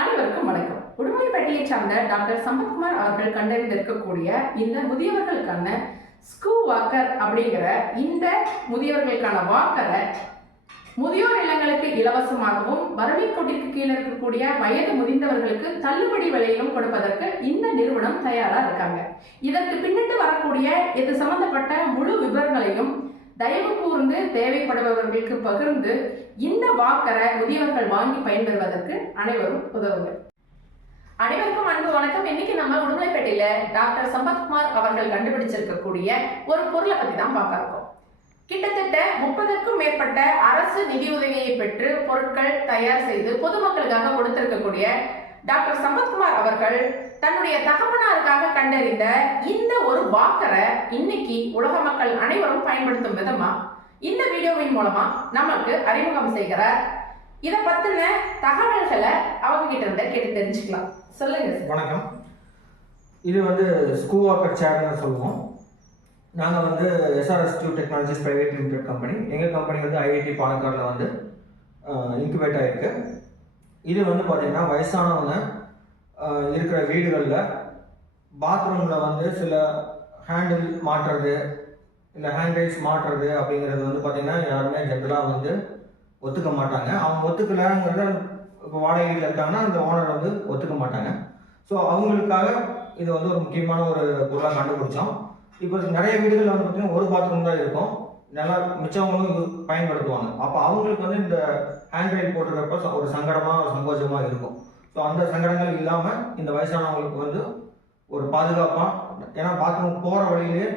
அனைவருக்கும் வணக்கம். உடுமலைப்பேட்டையை சார்ந்த டாக்டர் சம்பத்குமார் அவர்கள் கண்டறிந்திருக்கக்கூடிய இந்த முதியவர்களுக்கான ஸ்கூ வாக்கர் அப்படிங்கிற இந்த முதியவர்களுக்கான வாக்கரை முதியோர் இல்லங்களுக்கு இலவசமாகவும் வறுமை கோட்டிற்கு கீழே இருக்கக்கூடிய வயது முதிர்ந்தவர்களுக்கு தள்ளுபடி விலையிலும் கொடுப்பதற்கு இந்த நிறுவனம் தயாரா இருக்காங்க. இதற்கு பின்னிட்டு வரக்கூடிய இது சம்பந்தப்பட்ட முழு விவரங்களையும் தயவு கூர்ந்து தேவைப்படுபவர்களுக்கு பகிர்ந்து இந்த வாக்கரை முதியவர்கள் வாங்கி பயன்பெறுவதற்கு அனைவரும் உதவுங்க. அனைவருக்கும் அன்பு வணக்கம். இன்னைக்கு நம்ம உடுமலைப்பேட்டையில டாக்டர் சம்பத்குமார் அவர்கள் கண்டுபிடிச்சிருக்கக்கூடிய ஒரு பொருளை பத்தி தான் பார்க்க இருக்கோம். கிட்டத்தட்ட 30க்கும் மேற்பட்ட அரசு நிதியுதவியை பெற்று பொருட்கள் தயார் செய்து பொதுமக்களுக்காக கொடுத்திருக்கக்கூடிய டாக்டர் சம்பத்குமார் அவர்கள் தன்னுடைய தகப்பனாருக்காக கண்டறிந்த இந்த ஒரு வாக்கரை இன்னைக்கு உலக மக்கள் அனைவரும் பயன்படுத்தும் விதமா இந்த வீடியோவின் மூலமா நமக்கு அறிமுகம் செய்கிறார். இதை பத்தின தகவல்களை அவங்க கிட்ட இருந்து கேட்டு தெரிஞ்சுக்கலாம். சொல்லுங்க. வணக்கம். இது ஸ்கூ வாக்கர் சேர்னு சொல்லுவோம். நாங்கள் SRS Tube Technologies Private Limited company. எங்கள் கம்பெனி IIT பாலக்காடில் இன்குபேட் ஆகிருக்கு. இது பார்த்தீங்கன்னா வயசானவங்க இருக்கிற வீடுகளில் பாத்ரூமில் சில ஹேண்டில் மாட்டுறது இல்லை ஹேண்ட்ரைஸ் மாட்டுறது அப்படிங்கிறது பார்த்தீங்கன்னா யாருமே ஜென்ரலாக ஒத்துக்க மாட்டாங்க. அவங்க ஒத்துக்கலைங்கிறத இப்போ வாடகையில் இருக்காங்கன்னா அந்த ஓனர் ஒத்துக்க மாட்டாங்க. ஸோ அவங்களுக்காக இது ஒரு முக்கியமான ஒரு பொருளாக கண்டுபிடிச்சோம். இப்போ நிறைய வீடுகளில் பார்த்தீங்கன்னா ஒரு பாத்ரூம் தான் இருக்கும், நல்லா மிச்சவங்களும் பயன்படுத்துவாங்க. அப்போ அவங்களுக்கு இந்த ஹேண்ட்ரைல் போட்டுறப்ப ஒரு சங்கடமாக சங்கோஜமாக இருக்கும். ஸோ அந்த சங்கடங்கள் இல்லாமல் இந்த வயசானவங்களுக்கு ஒரு பாதுகாப்பாக, ஏன்னா பாத்ரூம் போகிற வழியிலே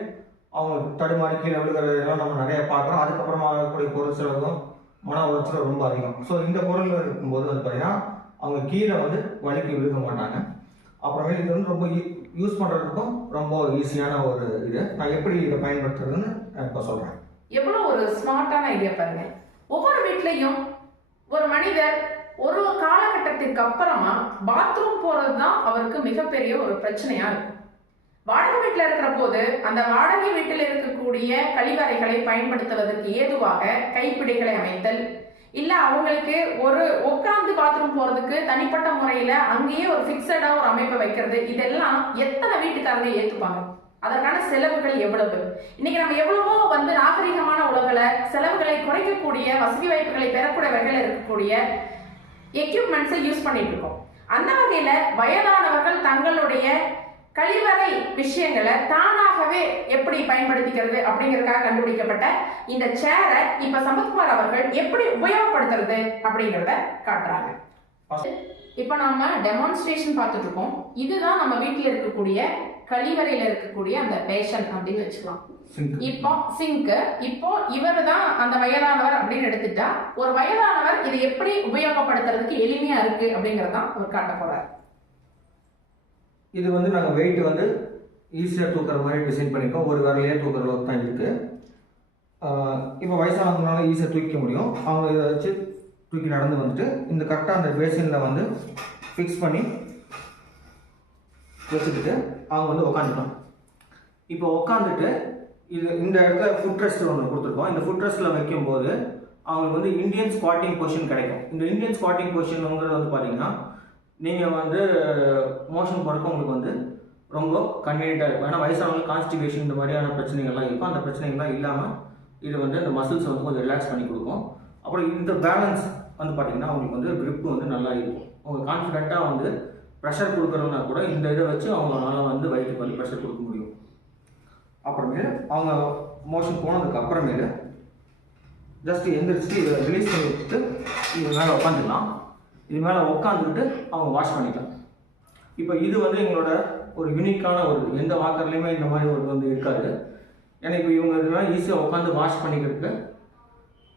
அவங்களுக்கு தடுமாறி கீழே விழுகிறதெல்லாம் நம்ம நிறைய பார்க்குறோம். அதுக்கப்புறமா ஆகக்கூடிய பொருள் செலவும் மன உளைச்சல் ரொம்ப அதிகம். ஸோ இந்த பொருள் இருக்கும்போது பார்த்தீங்கன்னா அவங்க கீழே வலிக்கு விழுக மாட்டாங்க. அப்புறமே இது ரொம்ப யூஸ் பண்ணுறதுக்கும் ரொம்ப ஈஸியான ஒரு இது. நான் எப்படி இதை பயன்படுத்துறதுன்னு இப்போ சொல்கிறேன். எவ்வளோ ஒரு ஸ்மார்ட்டான ஐடியா பாருங்க. ஒவ்வொரு வீட்லையும் ஒரு மனிதர் ஒரு காலகட்டத்திற்கு அப்புறமா பாத்ரூம் போறது தான் அவருக்கு மிகப்பெரிய ஒரு பிரச்சனையா இருக்கும். வாடகை வீட்டில் இருக்கிற போது அந்த வாடகை வீட்டில் இருக்கக்கூடிய கழிவறைகளை பயன்படுத்துவதற்கு ஏதுவாக கைப்பிடிகளை அமைத்தல், இல்ல அவங்களுக்கு ஒரு உட்கார்ந்து பாத்ரூம் போறதுக்கு தனிப்பட்ட முறையில அங்கேயே ஒரு பிக்சடா ஒரு அமைப்பை வைக்கிறது, இதெல்லாம் எத்தனை வீட்டுக்காரங்க ஏத்துப்பாங்க? அதற்கான செலவுகள் எவ்வளவு? இன்னைக்கு நம்ம எவ்வளவோ நாகரிகமான உலகில செலவுகளை குறைக்கக்கூடிய வசதி வாய்ப்புகளை பெறக்கூடிய வகையில் இருக்கக்கூடிய எக்யூப்மெண்ட்ஸை யூஸ் பண்ணிட்டு இருக்கோம். அந்த வகையில வயதானவர்கள் தங்களுடைய கழிவறை விஷயங்களை தானாகவே எப்படி பயன்படுத்திக்கிறது அப்படிங்கறதுக்காக கண்டுபிடிக்கப்பட்ட இந்த சேரை இப்ப சம்பத்குமார் அவர்கள் எப்படி உபயோகப்படுத்துறது அப்படிங்கறத காட்டுறாங்க. இப்ப நாம டெமான்ஸ்ட்ரேஷன் பார்த்துட்டு இருக்கோம். இதுதான் நம்ம வீட்டில் இருக்கக்கூடிய கழிவறையில இருக்கக்கூடிய அந்த பேஷன் அப்படின்னு வச்சுக்கலாம். இப்போ சிங்க், இப்போ இவர் தான் அந்த வயதானவர் அப்படின்னு எடுத்துட்டா ஒரு வயதானவர் இதை எப்படி உபயோகப்படுத்துறதுக்கு எளிமையா இருக்கு அப்படிங்கறதான் அவர் காட்ட போறார். இது நாங்கள் வெயிட் ஈஸியாக தூக்குற மாதிரி டிசைன் பண்ணியிருக்கோம். ஒரு விரலையே தூக்குற அளவுக்கு தான் இருக்குது. இப்போ வயசானவங்களால ஈஸியாக தூக்கிக்க முடியும். அவங்க இதை வச்சு தூக்கி நடந்து இந்த கரெக்டாக அந்த பேசினில் ஃபிக்ஸ் பண்ணி வச்சுக்கிட்டு அவங்க உட்காந்துக்கலாம். இப்போ உட்காந்துட்டு இந்த இடத்துல ஃபுட் ரெஸ்ட் ஒன்று கொடுத்துருக்கோம். இந்த ஃபுட் ரெஸ்ட்டில் வைக்கும்போது அவங்களுக்கு இந்தியன் ஸ்குவாட்டிங் பொசிஷன் கிடைக்கும். இந்த இந்தியன் ஸ்குவாட்டிங் பொசிஷனுங்கிறது பார்த்தீங்கன்னா நீங்கள் மோஷன் போகிறதுக்கு உங்களுக்கு ரொம்ப கன்வீனியண்ட்டாக இருக்கும். ஏன்னா வயசானவங்களுக்கு கான்ஸ்டிபேஷன் இந்த மாதிரியான பிரச்சனைகள்லாம் இருக்கும். அந்த பிரச்சனைகள்லாம் இல்லாமல் இது அந்த மசில்ஸை கொஞ்சம் ரிலாக்ஸ் பண்ணி கொடுக்கும். அப்புறம் இந்த பேலன்ஸ் பார்த்தீங்கன்னா அவங்களுக்கு கிரிப்பு நல்லா இருக்கும். அவங்க கான்ஃபிடென்ட்டாக ப்ரெஷர் கொடுக்குறதுனா கூட இந்த இதை வச்சு அவங்களால வயிற்றுக்கு ப்ரெஷர் கொடுக்க முடியும். அப்புறமேல அவங்க மோஷன் போனதுக்கு அப்புறமேல ஜஸ்ட் எந்திரிச்சு இதை ரிலீஸ் பண்ணி விட்டு இது மேலே உட்காந்துக்கலாம். இது மேலே உட்காந்துக்கிட்டு அவங்க வாஷ் பண்ணிக்கலாம். இப்போ இது எங்களோட ஒரு யூனிக்கான ஒரு எந்த வாக்கர்லேயுமே இந்த மாதிரி ஒரு இருக்காது. ஏன்னா இப்போ இவங்க இதெல்லாம் ஈஸியாக உட்காந்து வாஷ் பண்ணிக்கிறதுக்கு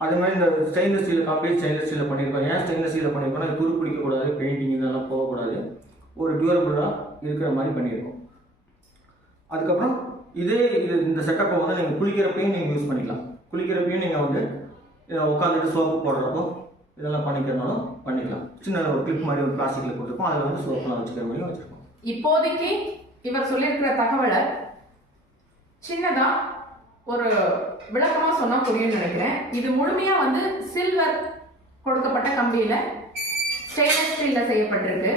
அதே மாதிரி இந்த ஸ்டெயின்லெஸ் ஸ்டீல் கம்ப்ளீட் ஸ்டெயின்லெஸ் ஸ்டீலில் பண்ணியிருக்கோம். ஏன் ஸ்டெயின்லெஸ் ஸ்டீலில் பண்ணியிருக்கோம்னா இது துரு பிடிக்கக்கூடாது, பெயிண்டிங் இதெல்லாம் போகக்கூடாது, ஒரு டியூரபுளாக இருக்கிற மாதிரி பண்ணியிருக்கோம். அதுக்கப்புறம் இது இந்த செட்டப்பை நீங்கள் குளிக்கிறப்பையும் நீங்கள் யூஸ் பண்ணிக்கலாம். குளிக்கிறப்பையும் நீங்கள் இதை உட்காந்துட்டு சோப்பு போடுறப்போ இதெல்லாம் பண்ணிக்கிறனாலும் பண்ணிக்கலாம். சின்ன ஒரு கிளிப் மாதிரி ஒரு பிளாஸ்டிக்கில் கொடுத்துருப்போம். அதில் சோப்பெல்லாம் வச்சுக்கிற மாதிரியும் வச்சுருக்கோம். இப்போதைக்கு இவர் சொல்லியிருக்கிற தகவலை சின்னதா ஒரு விளக்கமா சொன்னா புரியும்னு நினைக்கிறேன். இது முழுமையா சில்வர் கொடுக்கப்பட்ட கம்பியில ஸ்டெயின்லெஸ் ஸ்டீல்ல செய்யப்பட்டிருக்கு.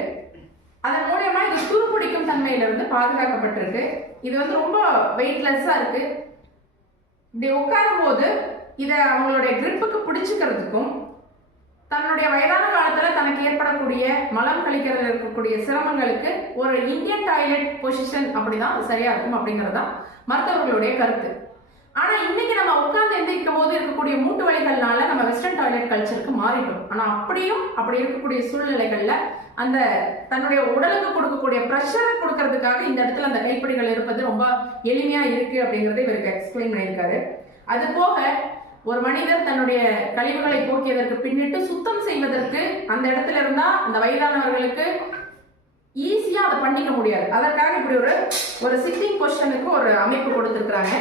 அதன் மூலமா இது துருப்பிடிக்கும் தன்மையிலிருந்து பாதுகாக்கப்பட்டிருக்கு. இது வந்து ரொம்ப வெயிட்லெஸ்ஸா இருக்கு. இப்படி உட்காரும் போது இதை அவங்களுடைய கிரிப்புக்கு பிடிச்சிக்கிறதுக்கும் தன்னுடைய வயதான காலத்துல தனக்கு ஏற்படக்கூடிய மலம் கழிக்கிறதுல இருக்கக்கூடிய சிரமங்களுக்கு ஒரு இந்தியன் டாய்லெட் பொசிஷன் அப்படிதான் சரியா இருக்கும் அப்படிங்கறதுதான் மருத்துவர்களுடைய கருத்து. ஆனா இன்னைக்கு நம்ம உட்கார்ந்து எந்திரிக்கும் போது இருக்கக்கூடிய மூட்டு வலிகள்னால நம்ம வெஸ்டர்ன் டாய்லெட் கல்ச்சருக்கு மாறிட்டோம். ஆனா அப்படி இருக்கக்கூடிய சூழ்நிலைகள்ல அந்த தன்னுடைய உடலுக்கு கொடுக்கக்கூடிய ப்ரெஷரை கொடுக்கறதுக்காக இந்த இடத்துல அந்த கைப்பிடிகள் இருப்பது ரொம்ப எளிமையா இருக்கு அப்படிங்கறத இவருக்கு எக்ஸ்பிளைன் பண்ணியிருக்காரு. அது போக ஒரு மனிதர் தன்னுடைய கழிவுகளை போக்கியதற்கு பின்னிட்டு சுத்தம் செய்வதற்கு அந்த இடத்துல இருந்தா அந்த வயதானவர்களுக்கு ஈஸியா அதை பண்ணிக்க முடியாது. அதற்காக இப்படி ஒரு சிட்டிங் பொசிஷனுக்கு ஒரு அமைப்பு கொடுத்துருக்காங்க.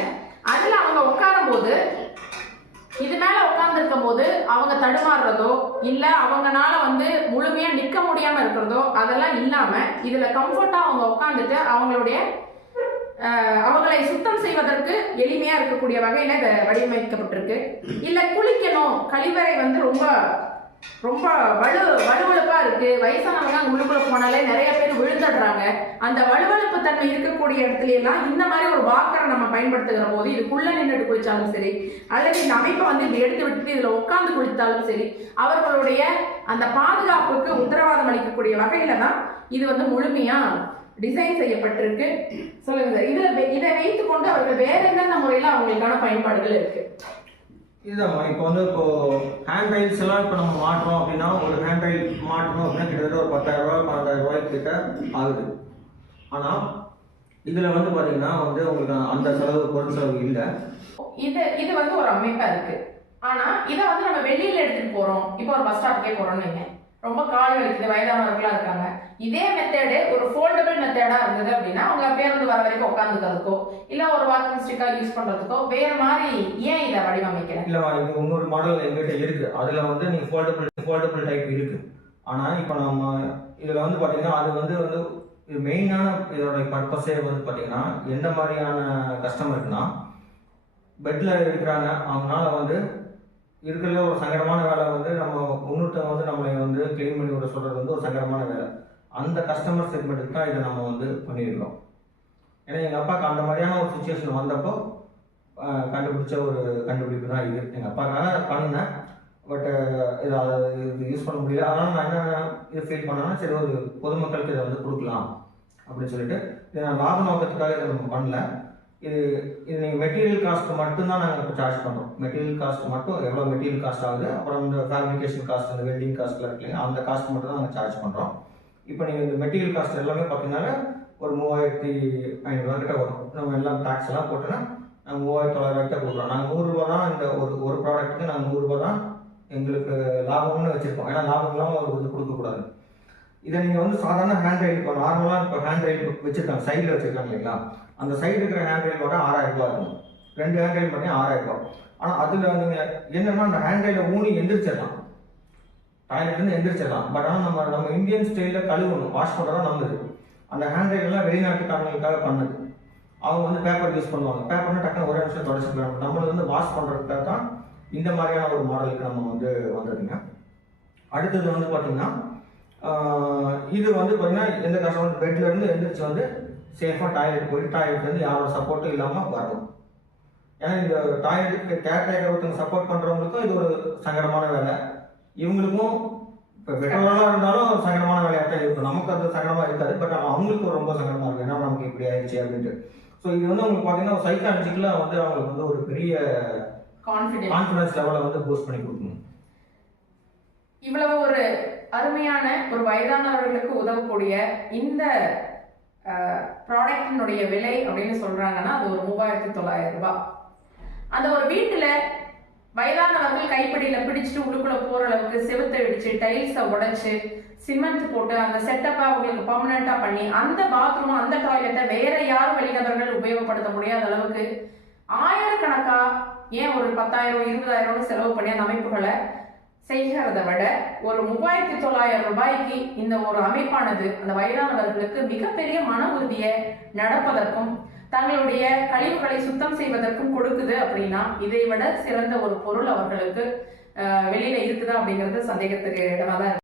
அதுல அவங்க உட்காரும் போது இது மேல உட்கார்ந்து இருக்கும் போது அவங்க தடுமாறுறதோ இல்ல அவங்கனால வந்து முழுமையா நிக்க முடியாம இருக்கிறதோ அதெல்லாம் இல்லாம இதுல கம்ஃபர்ட்டா அவங்க உட்காந்துட்டு அவங்களை சுத்தம் செய்வதற்கு எளிமையா இருக்கக்கூடிய வகையில இதை வடிவமைக்கப்பட்டிருக்கு. இல்ல குளிக்கணும், கழிவறை வந்து ரொம்ப ரொம்ப வலுவழுப்பா இருக்கு, வயசானவங்க உள்ளுக்குள்ள போனாலே நிறைய பேர் விழுந்துடுறாங்க, அந்த வலுவழுப்பு தன்மை இருக்கக்கூடிய இடத்துல எல்லாம் இந்த மாதிரி ஒரு வாக்கரை நம்ம பயன்படுத்துகிற போது இதுக்குள்ள நின்றுட்டு குளிச்சாலும் சரி அல்லது இந்த அமைப்பை வந்து இப்படி எடுத்து விட்டுட்டு இதுல உட்கார்ந்து குளித்தாலும் சரி அவர்களுடைய அந்த பாதுகாப்புக்கு உத்தரவாதம் அளிக்கக்கூடிய வகையில தான் இது வந்து முழுமையா டிசைன் செய்யப்பட்டிருக்கு. சொல்லுங்க சார், இதை வைத்துக் கொண்டு அவர்கள் வேற என்னென்ன முறையில அவங்களுக்கான பயன்பாடுகள் இருக்கு? இதுதான்மா இப்போ ஹேண்ட் ரைல்ஸ் எல்லாம் இப்போ நம்ம மாட்டுறோம் அப்படின்னா ஒரு ஹேண்ட் ரைல் மாட்டணும் அப்படின்னா கிட்டத்தட்ட ஒரு 10,000 ரூபாய் 12,000 ரூபாய்க்கு கிட்ட ஆகுது. ஆனால் இதில் பார்த்தீங்கன்னா உங்களுக்கு அந்த செலவு பொருள் செலவு இல்லை. இது வந்து ஒரு அமைப்பா இருக்கு. ஆனா இதை நம்ம வெளியில எடுத்துட்டு போறோம். இப்போ ஒரு பஸ் ஸ்டாப்க்கே போறோம்னு வைங்க, ரொம்ப கால் வலிக்குது, வயதானவர்களா இருக்காங்க, இதே மெத்தேடு ஒரு ஃபோல்டபிள் மெத்தேடா இருந்தது அப்படின்னா அவங்க பேருந்து வர வரைக்கும் உட்காந்துக்கிறதுக்கோ இல்ல ஒரு வாக்கிங் ஸ்டிக்கா யூஸ் பண்றதுக்கோ வேற மாதிரி ஏன் இதை வடிவமைக்கல? இல்ல இது இன்னொரு மாடல் எங்கிட்ட இருக்கு. அதுல நீங்க ஃபோல்டபிள் டைப் இருக்கு. ஆனா இப்போ நம்ம இதுல பாத்தீங்கன்னா அது மெயினான இதோட பர்பஸே பாத்தீங்கன்னா எந்த மாதிரியான கஸ்டமருக்குன்னா பெட்ல இருக்கிறாங்க, அவங்களால இருக்கிறதுல ஒரு சங்கடமான வேலை நம்ம முன்னூற்ற நம்மளை கிளீன் பண்ணி விட சொல்றது ஒரு சங்கடமான வேலை. அந்த கஸ்டமர் செக்மெண்ட்டுக்கு தான் இதை நம்ம பண்ணியிருக்கிறோம். ஏன்னா எங்கள் அப்பாவுக்கு அந்த மாதிரியான ஒரு சுச்சுவேஷன் வந்தப்போ கண்டுபிடிச்ச ஒரு கண்டுபிடிப்பு தான் இது. எங்கள் அப்பாவுக்காக பண்ணேன், பட் இது யூஸ் பண்ண முடியல. அதனால் நான் என்ன இது ஃபீல் பண்ணேன்னா சரி ஒரு பொதுமக்களுக்கு இதை கொடுக்கலாம் அப்படின்னு சொல்லிட்டு இதை நான் லாப நோக்கத்துக்காக இதை நம்ம பண்ணல. இது நீங்கள் மெட்டீரியல் காஸ்ட் மட்டும்தான் நாங்கள் இப்போ சார்ஜ் பண்ணுறோம். மெட்டீரியல் காஸ்ட் மட்டும் எவ்வளோ மெட்டீரியல் காஸ்ட் ஆகுது, அப்புறம் இந்த ஃபேப்ரிகேஷன் காஸ்ட், இந்த வெல்டிங் காஸ்ட்லாம் இருக்கு இல்லைங்க, அந்த காஸ்ட் மட்டும் தான் நாங்கள் சார்ஜ் பண்ணுறோம். இப்போ நீங்கள் இந்த மெட்டீரியல் காஸ்ட் எல்லாமே பார்த்தீங்கன்னா ஒரு 3,500 கிட்ட வரும். நம்ம எல்லாம் டேக்ஸ் எல்லாம் போட்டோன்னா நாங்கள் 3,900 கிட்ட கொடுக்குறோம். நாங்கள் 100 ரூபா தான் இந்த ஒரு ப்ராடக்ட்டுக்கு நாங்கள் 100 ரூபா தான் எங்களுக்கு லாபம்னு வச்சுருக்கோம். ஏன்னா லாபம் இல்லாமல் அவருக்கு கொடுக்கக்கூடாது. இதை நீங்கள் சாதாரண ஹேண்ட் ரைல் இப்போ நார்மலாக இப்போ ஹேண்ட் ரைல் வச்சுருக்காங்க, சைடில் வச்சுருக்காங்க இல்லைங்களா, அந்த சைடு இருக்கிற ஹேண்ட் ரைல் மட்டும் 6,000 ரூபா இருக்கும். 2 ஹேண்ட் ரைல் பார்த்தீங்கன்னா 6,000 ரூபா. ஆனால் அதில் நீங்கள் என்னென்னா அந்த ஹேண்ட் ரைலை ஊனி எந்திரிச்சிடலாம், டாய்லெட்லேருந்து எந்திரிச்சிடலாம். பட் ஆனால் நம்ம இந்தியன் ஸ்டைலில் கழுவணும், வாஷ் பண்ணுறதா நல்லது. அந்த ஹேண்ட் ரைல்லாம் வெளிநாட்டுக்காரங்களுக்காக பண்ணது. அவங்க பேப்பர் யூஸ் பண்ணுவாங்க, பேப்பர்னா டக்குனு ஒரே நிமிஷம் தொடச்சிக்கிறாங்க. நம்மளுக்கு வாஷ் பண்ணுறதுக்காக தான் இந்த மாதிரியான ஒரு மாடலுக்கு நம்ம வந்ததுங்க. அடுத்தது பார்த்தீங்கன்னா இது பார்த்தீங்கன்னா எந்த கஷ்டம் பெட்லேருந்து எந்திரிச்சு சேஃபாக டாய்லெட் போயிட்டு டாய்லெட்லேருந்து யாரோட சப்போர்ட்டும் இல்லாமல் வரணும். ஏன்னா இந்த டாய்லெட்டுக்கு கேர் ஒருத்தங்க சப்போர்ட் பண்ணுறவங்களுக்கும் இது ஒரு சங்கடமான வேலை. இவங்களுக்கும் இப்போ பெட்ரோலாக இருந்தாலும் சங்கடமான வேலையாக தான் இருக்கும். நமக்கு அது சங்கடமாக இருக்காது, பட் அவங்களுக்கு ரொம்ப சங்கடமாக இருக்கும். ஏன்னா நமக்கு இப்படி ஆயிடுச்சு அப்படின்ட்டு. ஸோ இது உங்களுக்கு பார்த்தீங்கன்னா சைக்காலஜிக்கலாக அவங்களுக்கு ஒரு பெரிய கான்ஃபிடன்ஸ் லெவலை பூஸ்ட் பண்ணி கொடுக்கணும். இவ்வளவு ஒரு அருமையான ஒரு வயதானவர்களுக்கு உதவக்கூடிய இந்த ப்ராடக்டினுடைய விலை அப்படின்னு சொல்றாங்கன்னா அது ஒரு 3,900 ரூபாய். அந்த ஒரு வீட்டுல வயதானவர்கள் கைப்பிடியில பிடிச்சிட்டு உள்ளுக்குள்ள போற அளவுக்கு செவுத்தை இடிச்சு டைல்ஸை உடைச்சு சிமெண்ட் போட்டு அந்த செட்டப்பை அவங்களுக்கு பர்மனண்டா பண்ணி அந்த பாத்ரூம் அந்த டாய்லெட்டை வேற யாரும் வெளிநபர்கள் உபயோகப்படுத்த முடியாத அளவுக்கு ஆயிரக்கணக்கா ஏன் ஒரு 10,000 20,000 செலவு பண்ணி அந்த அமைப்புகளை செய்கிறத விட ஒரு 3,900 ரூபாய்க்கு இந்த ஒரு அமைப்பானது அந்த வயதானவர்களுக்கு மிகப்பெரிய மன உறுதியை நடப்பதற்கும் தங்களுடைய கழிவுகளை சுத்தம் செய்வதற்கும் கொடுக்குது அப்படின்னா இதை விட சிறந்த ஒரு பொருள் அவர்களுக்கு வெளியில இருக்குதா அப்படிங்கிறது சந்தேகத்துக்கு இடமா தான் இருக்கு.